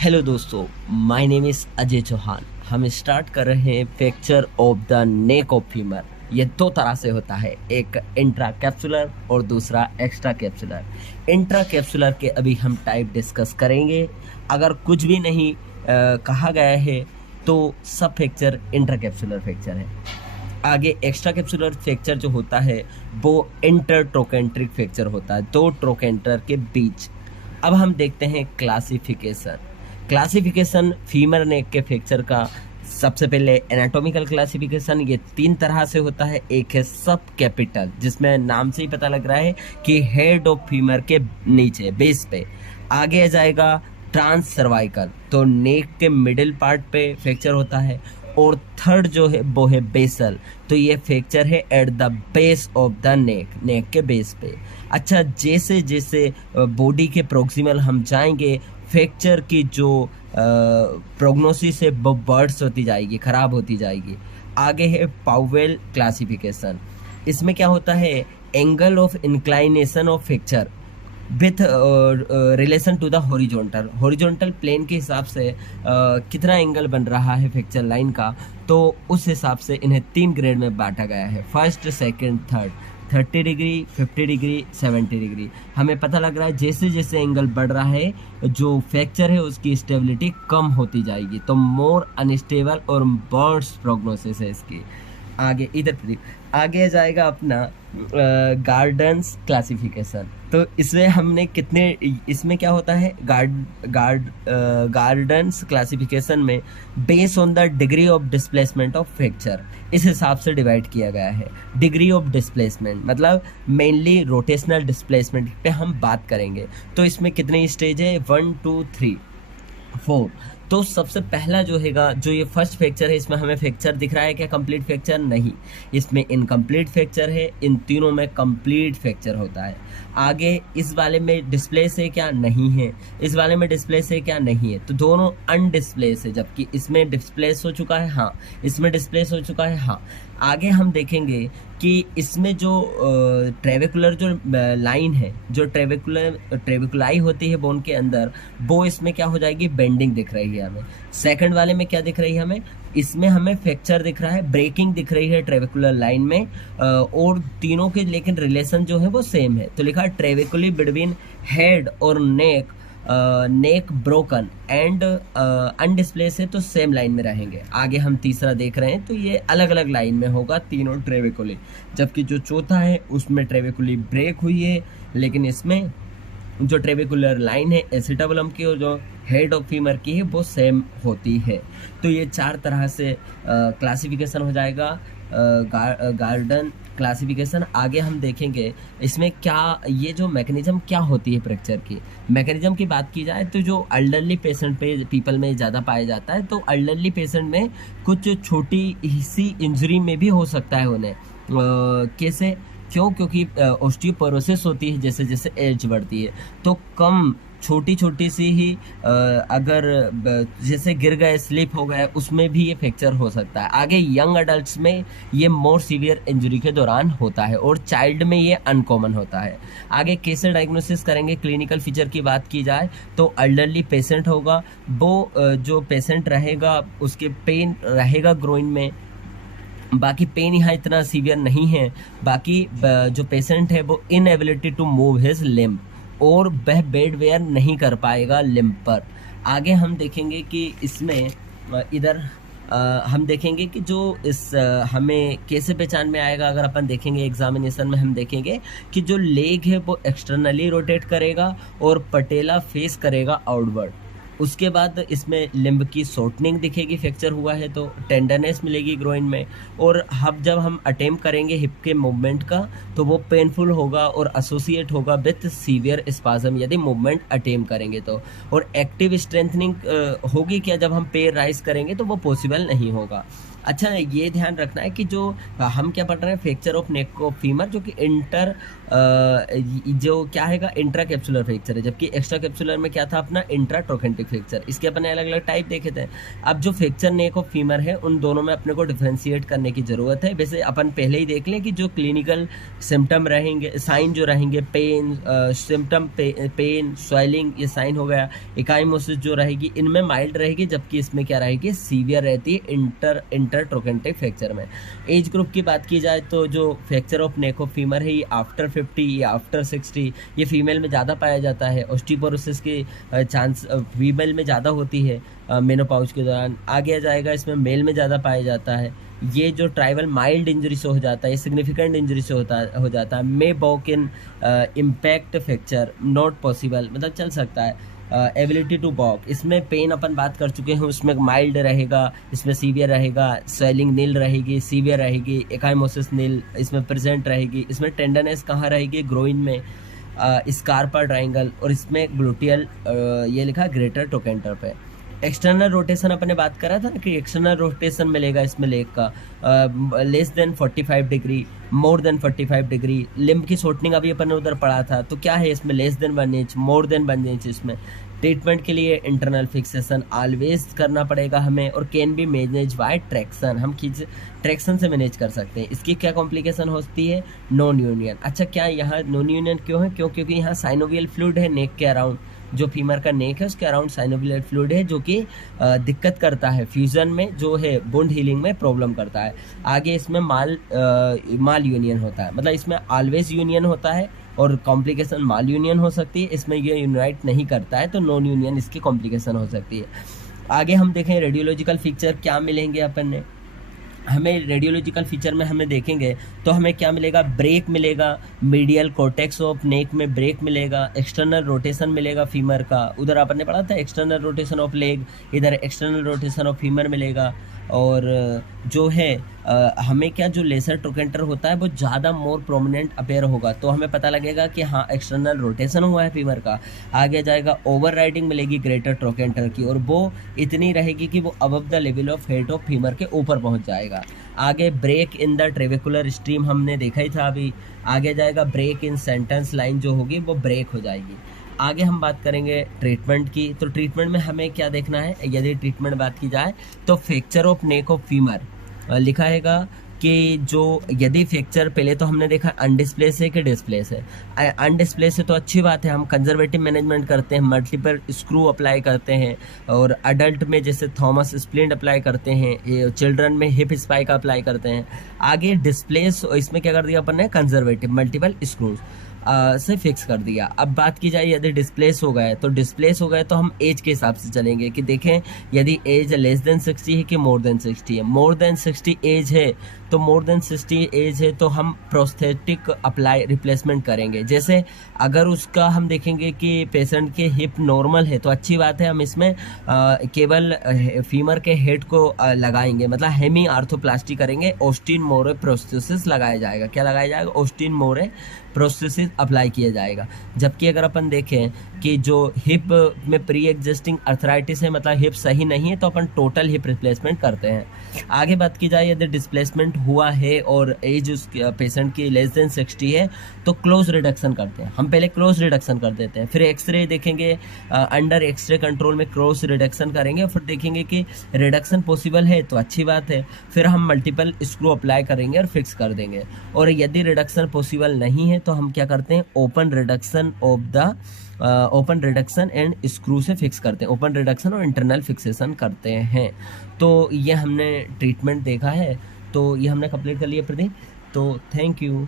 Hello दोस्तों, my name is Ajay Chauhan. हम start कर रहे हैं fracture of the neck of femur. ये दो तरह से होता है, एक इंट्रा कैप्सुलर और दूसरा एक्स्ट्रा कैप्सुलर। इंट्रा कैप्सुलर के अभी हम टाइप डिस्कस करेंगे। अगर कुछ भी नहीं कहा गया है तो सब फ्रैक्चर इंट्रा कैप्सुलर फ्रैक्चर है। आगे एक्स्ट्रा कैप्सुलर फ्रैक्चर जो होता है वो इंटर ट्रोकेंट्रिक फ्रैक्चर होता है, दो ट्रोकेंटर के बीच। अब हम देखते हैं क्लासिफिकेशन फीमर नेक के फ्रैक्चर का। सबसे पहले एनाटॉमिकल क्लासिफिकेशन, ये तीन तरह से होता है। एक है सब कैपिटल, जिसमें नाम से ही पता लग रहा है कि हेड ऑफ फीमर के नीचे बेस पे। आगे आ जाएगा ट्रांस सर्वाइकल, तो नेक के मिडिल पार्ट पे फ्रैक्चर होता है। और थर्ड जो है वो है बेसल, तो ये फ्रैक्चर है at the base of the नेक के बेस पे। अच्छा, जैसे जैसे बॉडी के प्रोक्सिमल हम जाएंगे, फ्रैक्चर की जो प्रोग्नोसिस है वो वर्ड्स होती जाएगी, ख़राब होती जाएगी। आगे है पावेल क्लासिफिकेशन। इसमें क्या होता है, angle of inclination of fracture with relation to the horizontal plane के हिसाब से कितना एंगल बन रहा है फ्रैक्चर लाइन का, तो उस हिसाब से इन्हें तीन ग्रेड में बांटा गया है, first, second, third. 30 degree, 50 degree, 70 degree. हमें पता लग रहा है जैसे जैसे एंगल बढ़ रहा है जो फ्रैक्चर है उसकी स्टेबिलिटी कम होती जाएगी, तो मोर अनस्टेबल और वर्स प्रोग्नोसिस है इसकी। आगे इधर आगे जाएगा अपना गार्डन्स क्लासिफिकेशन। तो इसमें हमने इसमें क्या होता है, गार्डन्स क्लासिफिकेशन में base on the degree of displacement of fracture, इस हिसाब से डिवाइड किया गया है। डिग्री ऑफ डिस्प्लेसमेंट मतलब मेनली रोटेशनल डिस्प्लेसमेंट पे हम बात करेंगे। तो इसमें कितने स्टेज है, 1 2 3 4। तो सबसे पहला जो हैगा, जो ये फर्स्ट फ्रैक्चर है, इसमें हमें फ्रैक्चर दिख रहा है क्या, कंप्लीट फ्रैक्चर नहीं, इसमें इनकम्प्लीट फ्रैक्चर है। इन तीनों में कंप्लीट फ्रैक्चर होता है। आगे इस वाले में डिस्प्लेस है क्या, नहीं है। इस वाले में डिस्प्लेस है क्या, नहीं है। तो दोनों अनडिस्प्लेस है, जबकि इसमें डिस्प्लेस हो चुका है, हाँ। इसमें डिस्प्लेस हो चुका है, हाँ। आगे हम देखेंगे कि इसमें जो ट्रेविकुलर जो लाइन है, जो ट्रेविकुलाई होती है बोन के अंदर, वो इसमें क्या हो जाएगी, बेंडिंग दिख रही है हमें। सेकंड वाले में क्या दिख रही है हमें, इसमें हमें फ्रैक्चर दिख रहा है, ब्रेकिंग दिख रही है ट्रेविकुलर लाइन में। और तीनों के लेकिन रिलेशन जो है वो सेम है। तो लिखा है ट्रेविकुली बिटवीन हेड और नेक ब्रोकन एंड अनडिस्प्लेस है, तो सेम लाइन में रहेंगे। आगे हम तीसरा देख रहे हैं, तो ये अलग अलग लाइन में होगा तीनों ट्रेविकुली, जबकि जो चौथा है उसमें ट्रेविकुली ब्रेक हुई है, लेकिन इसमें जो ट्रेविकुलर लाइन है एसिटाबुलम की और जो हेड ऑफ फीमर की है वो सेम होती है। तो ये चार तरह से क्लासिफिकेशन हो जाएगा, गार्डन क्लासिफिकेशन। आगे हम देखेंगे इसमें क्या, ये जो मैकेनिज्म क्या होती है फ्रैक्चर की। मैकेनिज्म की बात की जाए तो जो एल्डरली पेशेंट पीपल में ज़्यादा पाया जाता है, तो एल्डरली पेशेंट में कुछ छोटी सी इंजरी में भी हो सकता है उन्हें। कैसे, क्यों, क्योंकि ऑस्टियोपोरोसिस होती है जैसे जैसे एज बढ़ती है, तो कम छोटी छोटी सी ही अगर जैसे गिर गए, स्लिप हो गए, उसमें भी ये फ्रैक्चर हो सकता है। आगे यंग अडल्ट्स में ये मोर सीवियर इंजरी के दौरान होता है, और चाइल्ड में ये अनकॉमन होता है। आगे कैसे डायग्नोसिस करेंगे, क्लिनिकल फीचर की बात की जाए तो एल्डरली पेशेंट होगा, वो जो पेशेंट रहेगा उसके पेन रहेगा ग्रोइन में, बाकी पेन यहाँ इतना सीवियर नहीं है। बाकी जो पेशेंट है वो inability to move his limb, और वह बेड वेयर नहीं कर पाएगा लिम्ब पर। आगे हम देखेंगे कि इसमें इधर हम देखेंगे कि जो इस हमें कैसे पहचान में आएगा। अगर अपन देखेंगे एग्जामिनेशन में, हम देखेंगे कि जो लेग है वो एक्सटर्नली रोटेट करेगा और पटेला फेस करेगा आउटवर्ड। उसके बाद इसमें लिम्ब की शॉर्टनिंग दिखेगी, फ्रैक्चर हुआ है तो टेंडरनेस मिलेगी ग्रोइन में। और जब हम अटेम्प्ट करेंगे हिप के मूवमेंट का, तो वो पेनफुल होगा और एसोसिएट होगा विथ सीवियर स्पाज्म यदि मूवमेंट अटेम्प्ट करेंगे तो। और एक्टिव स्ट्रेंथनिंग होगी क्या, जब हम पैर राइज करेंगे तो वो पॉसिबल नहीं होगा। अच्छा, ये ध्यान रखना है कि जो हम क्या पढ़ रहे हैं, fracture of neck of femur, जो कि जो क्या है इंट्रा कैप्सुलर फ्रैक्चर है, जबकि एक्स्ट्रा कैप्सुलर में क्या था अपना इंट्रा ट्रोकेंटिक फ्रैक्चर। इसके अपने अलग अलग टाइप देखे थे। अब जो फ्रैक्चर नेक ऑफ फीमर है उन दोनों में अपने को डिफ्रेंशिएट करने की जरूरत है। वैसे अपन पहले ही देख लें कि जो क्लिनिकल सिम्टम रहेंगे, साइन जो रहेंगे, पेन सिम्टम, पेन, स्वेलिंग, ये साइन हो गया। इकाइमोसिस जो रहेगी इनमें माइल्ड रहेगी, जबकि इसमें क्या रहेगी, सीवियर रहती है इंटर ट्रोकेंटिक फ्रैक्चर में। एज ग्रुप की बात की जाए तो जो fracture of neck of femur है ये आफ्टर 50 या आफ्टर 60 ये फीमेल में ज़्यादा पाया जाता है। ऑस्टियोपोरोसिस की चांस फीमेल में ज़्यादा होती है मेनोपॉज के दौरान। आगे आ जाएगा इसमें मेल में ज़्यादा पाया जाता है। ये जो ट्राइबल माइल्ड इंजरी से हो जाता है, सिग्निफिकेंट इंजरी से हो जाता है। May walk in impact fracture not possible, मतलब चल सकता है। एबिलिटी टू वॉक, इसमें पेन अपन बात कर चुके हैं, उसमें माइल्ड रहेगा, इसमें सीवियर रहेगा, स्वेलिंग नील रहेगी, सीवियर रहेगी, एकाइमोसिस नील इसमें प्रेजेंट रहेगी। इसमें टेंडरनेस कहाँ रहेगी, ग्रोइन में, स्कारपा ट्राइंगल, और इसमें ग्लूटियल ये लिखा ग्रेटर टोकेंटर पे। एक्सटर्नल रोटेशन अपने बात करा था कि एक्सटर्नल रोटेशन मिलेगा इसमें लेग का less than 45 degree, more than 45 degree. Limb की शॉर्टनिंग अभी अपन ने उधर पढ़ा था, तो क्या है इसमें less than 1 inch, more than 1 inch. इसमें ट्रीटमेंट के लिए इंटरनल फिक्सेशन ऑलवेज करना पड़ेगा हमें, और can be manage by traction, हम ट्रैक्शन से मैनेज कर सकते हैं। इसकी क्या कॉम्प्लिकेशन होती है, नॉन यूनियन। अच्छा, क्या यहाँ नॉन यूनियन क्यों है, क्योंकि यहाँ साइनोवियल फ्लूइड है नेक के अराउंड, जो फीमर का नेक है उसके अराउंड साइनोवियल फ्लूइड है, जो कि दिक्कत करता है फ्यूजन में, जो है वुंड हीलिंग में प्रॉब्लम करता है। आगे इसमें माल यूनियन होता है, मतलब इसमें ऑलवेज यूनियन होता है और कॉम्प्लिकेशन माल यूनियन हो सकती है। इसमें ये यूनाइट नहीं करता है तो नॉन यूनियन इसकी कॉम्प्लिकेशन हो सकती है। आगे हम देखें रेडियोलॉजिकल फीचर क्या मिलेंगे अपन ने, हमें रेडियोलॉजिकल फीचर में हमें देखेंगे तो हमें क्या मिलेगा, ब्रेक मिलेगा, मीडियल कॉर्टेक्स ऑफ नेक में ब्रेक मिलेगा, एक्सटर्नल रोटेशन मिलेगा फीमर का, उधर आपने ने पढ़ा था एक्सटर्नल रोटेशन ऑफ लेग, इधर एक्सटर्नल रोटेशन ऑफ फीमर मिलेगा। और जो है हमें क्या, जो लेसर ट्रोकेंटर होता है वो ज़्यादा मोर प्रोमिनेंट अपेयर होगा, तो हमें पता लगेगा कि हाँ एक्सटर्नल रोटेशन हुआ है फीमर का। आगे जाएगा ओवर राइडिंग मिलेगी ग्रेटर ट्रोकेंटर की, और वो इतनी रहेगी कि वो above the level of head of femur के ऊपर पहुंच जाएगा। आगे ब्रेक इन द ट्रेविकुलर स्ट्रीम हमने देखा ही था अभी। आगे जाएगा ब्रेक इन सेंटेंस लाइन जो होगी वो ब्रेक हो जाएगी। आगे हम बात करेंगे ट्रीटमेंट की, तो ट्रीटमेंट में हमें क्या देखना है, यदि ट्रीटमेंट बात की जाए तो fracture of neck of femur लिखा हैगा कि जो यदि फ्रैक्चर पहले तो हमने देखा अनडिस्प्लेस है कि डिस्प्लेस है। अनडिस्प्लेस है तो अच्छी बात है, हम कंजर्वेटिव मैनेजमेंट करते हैं, मल्टीपल स्क्रू अप्लाई करते हैं, और अडल्ट में जैसे थॉमस स्प्लिंट अप्लाई करते हैं, चिल्ड्रन में हिप स्पाइक अप्लाई करते हैं। आगे डिस्प्लेस, इसमें क्या कर दिया अपन ने, कंजर्वेटिव मल्टीपल स्क्रूज से फिक्स कर दिया। अब बात की जाए यदि डिस्प्लेस हो गए तो हम एज के हिसाब से चलेंगे कि देखें यदि एज लेस देन 60 है कि मोर देन 60 है। मोर देन 60 एज है तो मोर देन 60 एज है तो हम प्रोस्थेटिक अप्लाई रिप्लेसमेंट करेंगे। जैसे अगर उसका हम देखेंगे कि पेशेंट के हिप नॉर्मल है तो अच्छी बात है, हम इसमें केवल फीमर के हेड को लगाएंगे, मतलब हेमी आर्थोप्लास्टी करेंगे, ऑस्टिन मोरे प्रोस्थेसिस लगाया जाएगा। क्या लगाया जाएगा, ऑस्टिन मोरे प्रोस्थेसिस अप्लाई किया जाएगा। जबकि अगर अपन देखें कि जो हिप में प्री एग्जिस्टिंग अर्थराइटिस है, मतलब हिप सही नहीं है, तो अपन टोटल हिप रिप्लेसमेंट करते हैं। आगे बात की जाए यदि डिस्प्लेसमेंट हुआ है और एज उस पेशेंट की लेस देन 60 है तो क्लोज रिडक्शन करते हैं, हम पहले क्लोज रिडक्शन कर देते हैं, फिर एक्सरे देखेंगे, अंडर एक्सरे कंट्रोल में क्लोज रिडक्शन करेंगे, फिर देखेंगे कि रिडक्शन पॉसिबल है तो अच्छी बात है, फिर हम मल्टीपल स्क्रू अप्लाई करेंगे और फिक्स कर देंगे। और यदि रिडक्शन पॉसिबल नहीं है तो हम क्या करते हैं, ओपन रिडक्शन एंड स्क्रू से फिक्स करते हैं, ओपन रिडक्शन और इंटरनल फिक्सेशन करते हैं। तो ये हमने ट्रीटमेंट देखा है, तो ये हमने कंप्लीट कर लिया प्रदीप, तो थैंक यू।